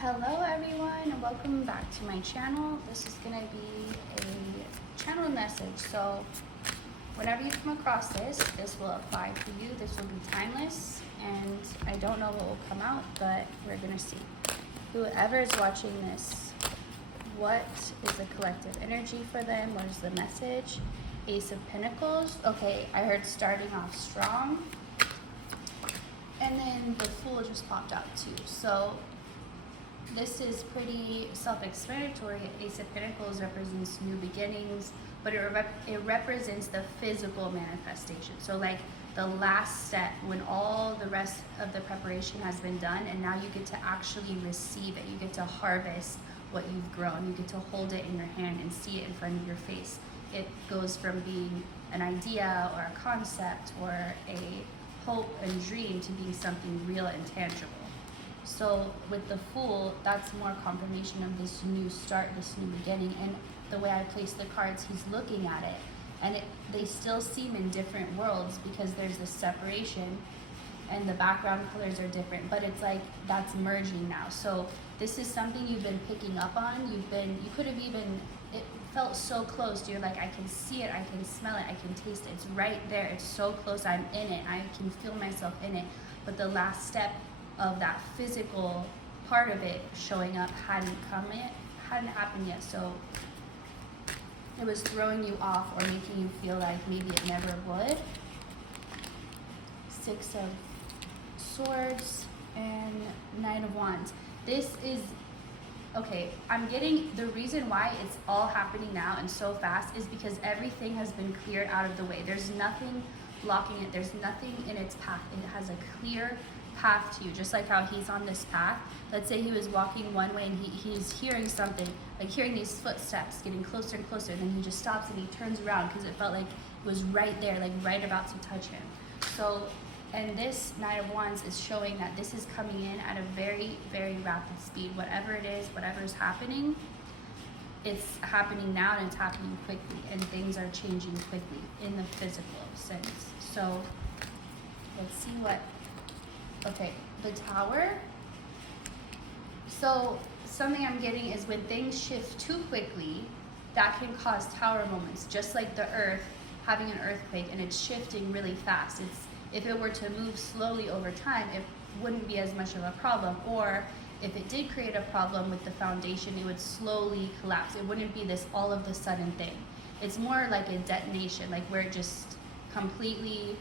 Hello everyone and welcome back to my channel. This is going to be a channel message. So whenever you come across this will apply for you. This will be timeless and I don't know what will come out, but we're going to see. Whoever is watching this, what is the collective energy for them? What is the message? Ace of Pentacles. Okay, I heard starting off strong. And then the Fool just popped out too. So this is pretty self-explanatory. Ace of Pentacles represents new beginnings, but it represents the physical manifestation. So like the last step when all the rest of the preparation has been done and now you get to actually receive it. You get to harvest what you've grown. You get to hold it in your hand and see it in front of your face. It goes from being an idea or a concept or a hope and dream to being something real and tangible. So with the Fool, that's more confirmation of this new start, this new beginning. And the way I place the cards, he's looking at it. And they still seem in different worlds because there's this separation and the background colors are different. But it's like that's merging now. So this is something you've been picking up on. You could have even, it felt so close. You're like, I can see it, I can smell it, I can taste it. It's right there, it's so close, I'm in it. I can feel myself in it. But the last step of that physical part of it showing up hadn't happened yet. So it was throwing you off or making you feel like maybe it never would. Six of Swords and Knight of Wands. This is, okay, I'm getting, the reason why it's all happening now and so fast is because everything has been cleared out of the way. There's nothing blocking it. There's nothing in its path. It has a clear path to you, just like how he's on this path. Let's say he was walking one way and he's hearing something, like hearing these footsteps getting closer and closer, then he just stops and he turns around because it felt like it was right there, like right about to touch him. So, and this Knight of Wands is showing that this is coming in at a very, very rapid speed. Whatever it is, whatever is happening, it's happening now and it's happening quickly, and things are changing quickly in the physical sense. So let's see what. Okay, the Tower. So something I'm getting is when things shift too quickly, that can cause tower moments, just like the earth having an earthquake and it's shifting really fast. If it were to move slowly over time, it wouldn't be as much of a problem. Or if it did create a problem with the foundation, it would slowly collapse. It wouldn't be this all of the sudden thing. It's more like a detonation, like where it just completely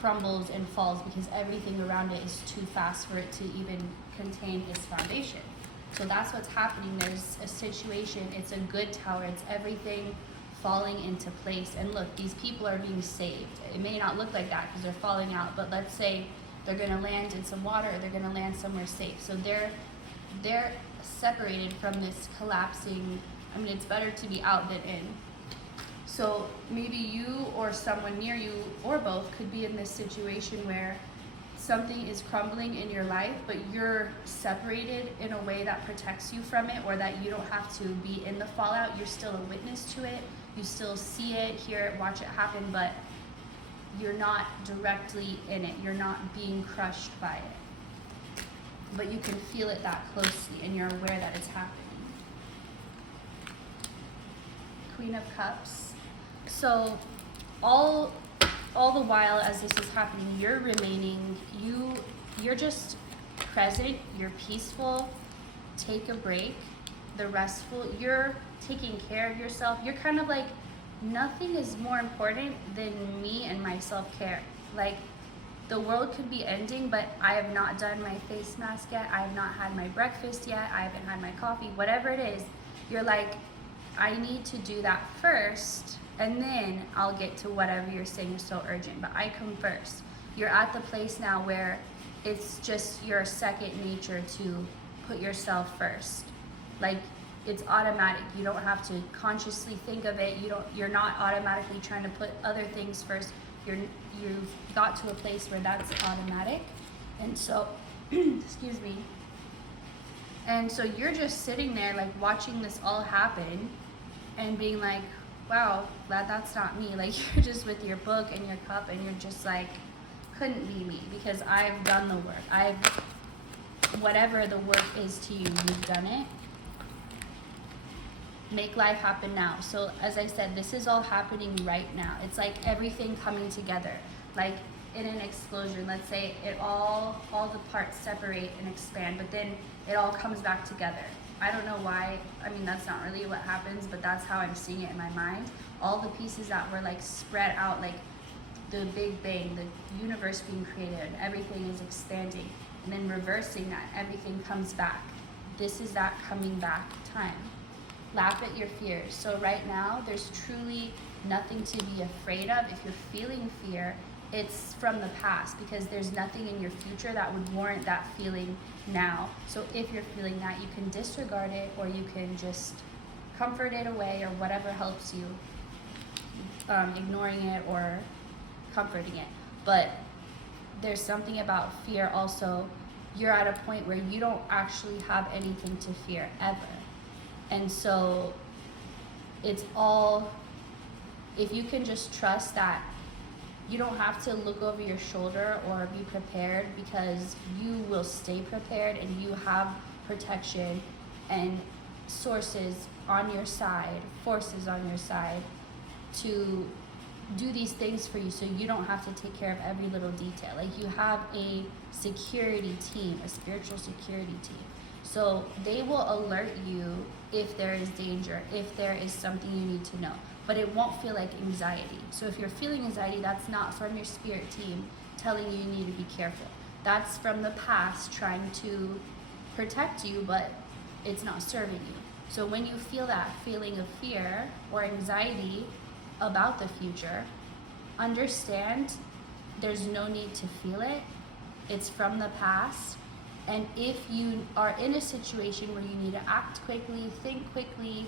crumbles and falls because everything around it is too fast for it to even contain its foundation. So that's what's happening. There's a situation, it's a good tower, it's everything falling into place. And look, these people are being saved. It may not look like that because they're falling out, but let's say they're gonna land in some water, or they're gonna land somewhere safe. So they're separated from this collapsing. I mean, it's better to be out than in. So maybe you or someone near you or both could be in this situation where something is crumbling in your life, but you're separated in a way that protects you from it, or that you don't have to be in the fallout. You're still a witness to it. You still see it, hear it, watch it happen, but you're not directly in it. You're not being crushed by it. But you can feel it that closely and you're aware that it's happening. Queen of Cups. So all the while as this is happening, you're remaining, you're just present, you're peaceful, take a break, the restful, you're taking care of yourself. You're kind of like, nothing is more important than me and my self-care. Like, the world could be ending, but I have not done my face mask yet, I have not had my breakfast yet, I haven't had my coffee, whatever it is. You're like, I need to do that first, and then I'll get to whatever you're saying is so urgent, but I come first. You're at the place now where it's just your second nature to put yourself first. Like, it's automatic. You don't have to consciously think of it. You're not automatically trying to put other things first. You've got to a place where that's automatic. And so, excuse me. And so you're just sitting there like watching this all happen and being like, wow, that's not me. Like, you're just with your book and your cup and you're just like, couldn't be me because I've done the work. whatever the work is to you, you've done it. Make life happen now. So as I said, this is all happening right now. It's like everything coming together. Like in an explosion, let's say it all the parts separate and expand, but then it all comes back together. I don't know why. I mean, that's not really what happens, but that's how I'm seeing it in my mind. All the pieces that were like spread out, like the Big Bang, the universe being created, and everything is expanding, and then reversing that, everything comes back. This is that coming back time. Laugh at your fears. So right now, there's truly nothing to be afraid of. If you're feeling fear, it's from the past, because there's nothing in your future that would warrant that feeling now. So if you're feeling that, you can disregard it, or you can just comfort it away, or whatever helps you, ignoring it or comforting it. But there's something about fear also. You're at a point where you don't actually have anything to fear ever. And so it's all, if you can just trust that you don't have to look over your shoulder or be prepared, because you will stay prepared, and you have protection and sources on your side, forces on your side to do these things for you, so you don't have to take care of every little detail. Like, you have a security team, a spiritual security team. So they will alert you if there is danger, if there is something you need to know. But it won't feel like anxiety. So if you're feeling anxiety, that's not from your spirit team telling you need to be careful. That's from the past trying to protect you, but it's not serving you. So when you feel that feeling of fear or anxiety about the future, understand there's no need to feel it. It's from the past. And if you are in a situation where you need to act quickly, think quickly,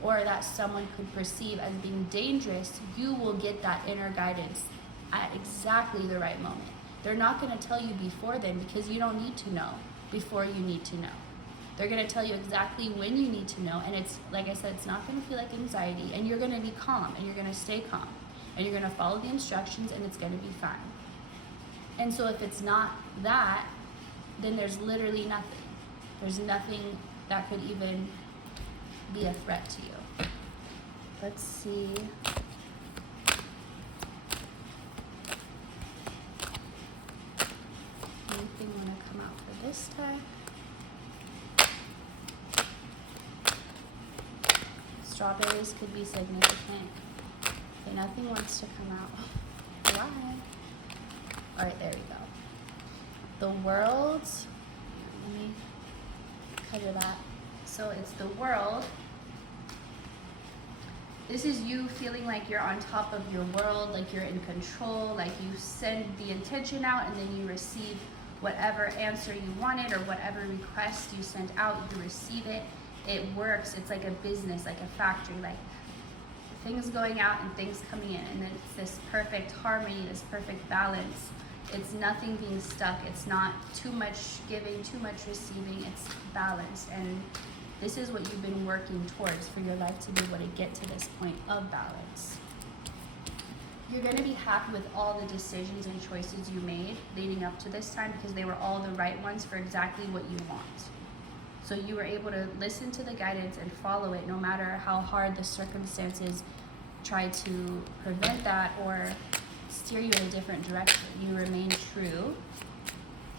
or that someone could perceive as being dangerous, you will get that inner guidance at exactly the right moment. They're not going to tell you before then, because you don't need to know before you need to know. They're going to tell you exactly when you need to know, and it's, like I said, it's not going to feel like anxiety, and you're going to be calm, and you're going to stay calm, and you're going to follow the instructions, and it's going to be fine. And so if it's not that, then there's literally nothing. There's nothing that could even be a threat to you. Let's see. Anything want to come out for this time? Strawberries could be significant. Okay, nothing wants to come out. Why? All right, there we go. The world. Let me cover that. So it's the world. This is you feeling like you're on top of your world, like you're in control, like you send the intention out and then you receive whatever answer you wanted, or whatever request you sent out, you receive it. It works. It's like a business, like a factory, like things going out and things coming in, and then it's this perfect harmony, this perfect balance. It's nothing being stuck. It's not too much giving, too much receiving. It's balanced. And this is what you've been working towards for your life, to be able to get to this point of balance. You're going to be happy with all the decisions and choices you made leading up to this time, because they were all the right ones for exactly what you want. So you were able to listen to the guidance and follow it, no matter how hard the circumstances try to prevent that or steer you in a different direction. You remained true,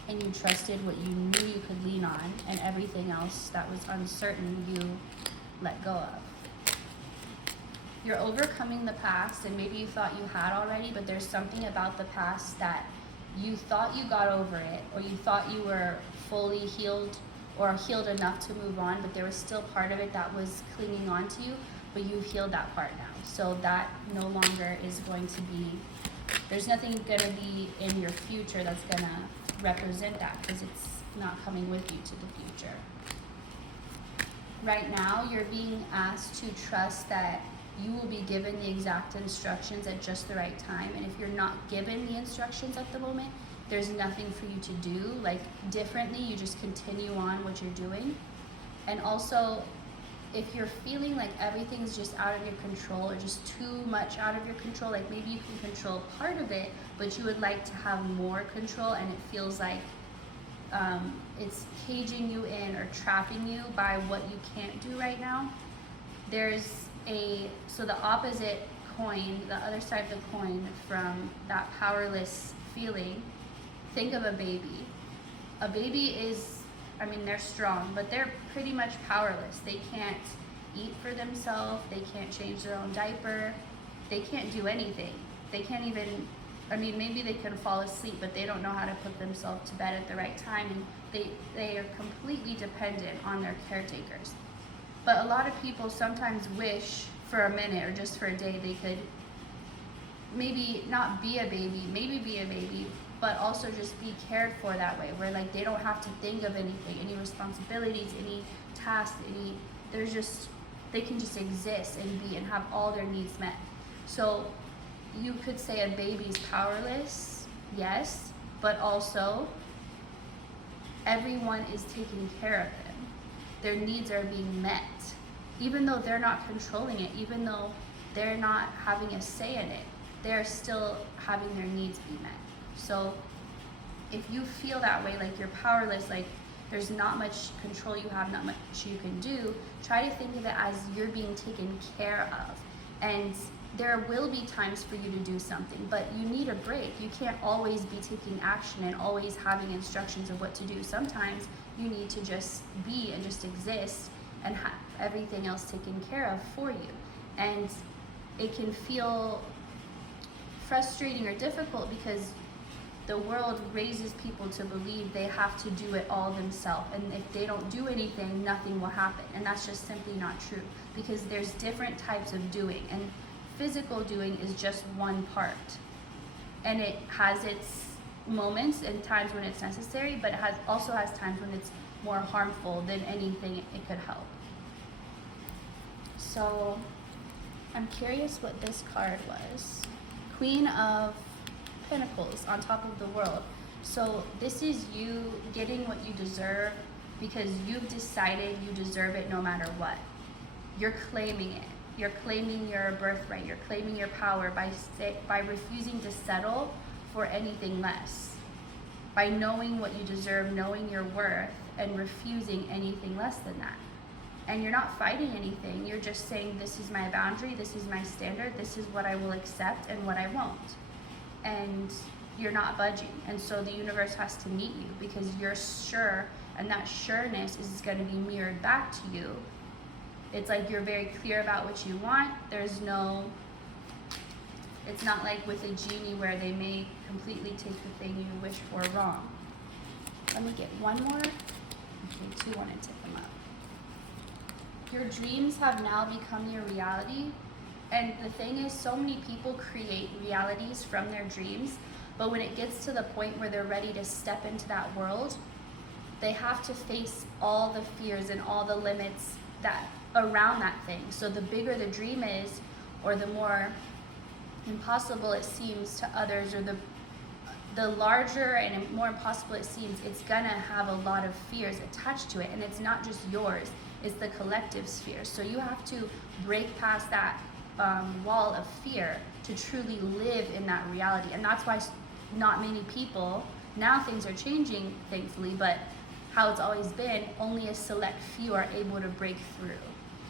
and you trusted what you knew you could lean on, and everything else that was uncertain you let go of. You're overcoming the past, and maybe you thought you had already, but there's something about the past that you thought you got over it, or you thought you were fully healed or healed enough to move on, but there was still part of it that was clinging on to you, but you've healed that part now. So that no longer is going to be, there's nothing going to be in your future that's going to represent that, because it's not coming with you to the future. Right now, you're being asked to trust that you will be given the exact instructions at just the right time. And if you're not given the instructions at the moment, there's nothing for you to do. Like, differently, you just continue on what you're doing. And also, if you're feeling like everything's just out of your control, or just too much out of your control, like maybe you can control part of it, but you would like to have more control, and it feels like it's caging you in or trapping you by what you can't do right now. So the opposite coin, the other side of the coin from that powerless feeling, think of a baby. A baby is, I mean, they're strong, but they're pretty much powerless. They can't eat for themselves, they can't change their own diaper, they can't do anything. They can't even, I mean, maybe they can fall asleep, but they don't know how to put themselves to bed at the right time, and they are completely dependent on their caretakers. But a lot of people sometimes wish for a minute or just for a day they could maybe not be a baby, maybe be a baby, but also just be cared for that way, where like they don't have to think of anything, any responsibilities, any tasks, they can just exist and be and have all their needs met. So you could say a baby's powerless, yes, but also everyone is taking care of them. Their needs are being met. Even though they're not controlling it, even though they're not having a say in it, they're still having their needs be met. So if you feel that way, like you're powerless, like there's not much control you have, not much you can do, try to think of it as you're being taken care of. And there will be times for you to do something, but you need a break. You can't always be taking action and always having instructions of what to do. Sometimes you need to just be and just exist and have everything else taken care of for you. And it can feel frustrating or difficult because the world raises people to believe they have to do it all themselves, and if they don't do anything, nothing will happen. And that's just simply not true, because there's different types of doing, and physical doing is just one part, and it has its moments and times when it's necessary, but it also has times when it's more harmful than anything it could help. So I'm curious what this card was. Queen of Pentacles on top of the world. So this is you getting what you deserve because you've decided you deserve it no matter what. You're claiming it. You're claiming your birthright. You're claiming your power by refusing to settle for anything less. By knowing what you deserve, knowing your worth, and refusing anything less than that. And you're not fighting anything. You're just saying, this is my boundary, this is my standard, this is what I will accept and what I won't. And you're not budging. And so the universe has to meet you because you're sure, and that sureness is going to be mirrored back to you. It's like you're very clear about what you want. It's not like with a genie where they may completely take the thing you wish for wrong. Let me get one more. Okay, 2 want to tip them up. Your dreams have now become your reality. And the thing is, so many people create realities from their dreams, but when it gets to the point where they're ready to step into that world, they have to face all the fears and all the limits that around that thing. So the bigger the dream is, or the more impossible it seems to others, or the larger and more impossible it seems, it's gonna have a lot of fears attached to it. And it's not just yours, it's the collective's fears. So you have to break past that wall of fear to truly live in that reality. And that's why not many people, now things are changing thankfully, but how it's always been, only a select few are able to break through.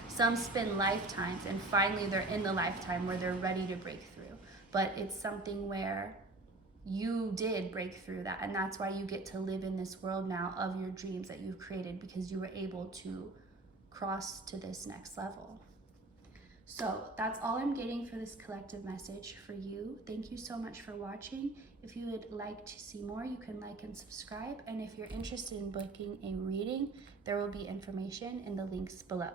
Some spend lifetimes, and finally they're in the lifetime where they're ready to break through. But it's something where you did break through that, and that's why you get to live in this world now of your dreams that you've created, because you were able to cross to this next level. So that's all I'm getting for this collective message for you. Thank you so much for watching. If you would like to see more, you can like and subscribe. And if you're interested in booking a reading, there will be information in the links below.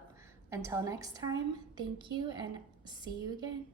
Until next time, thank you and see you again.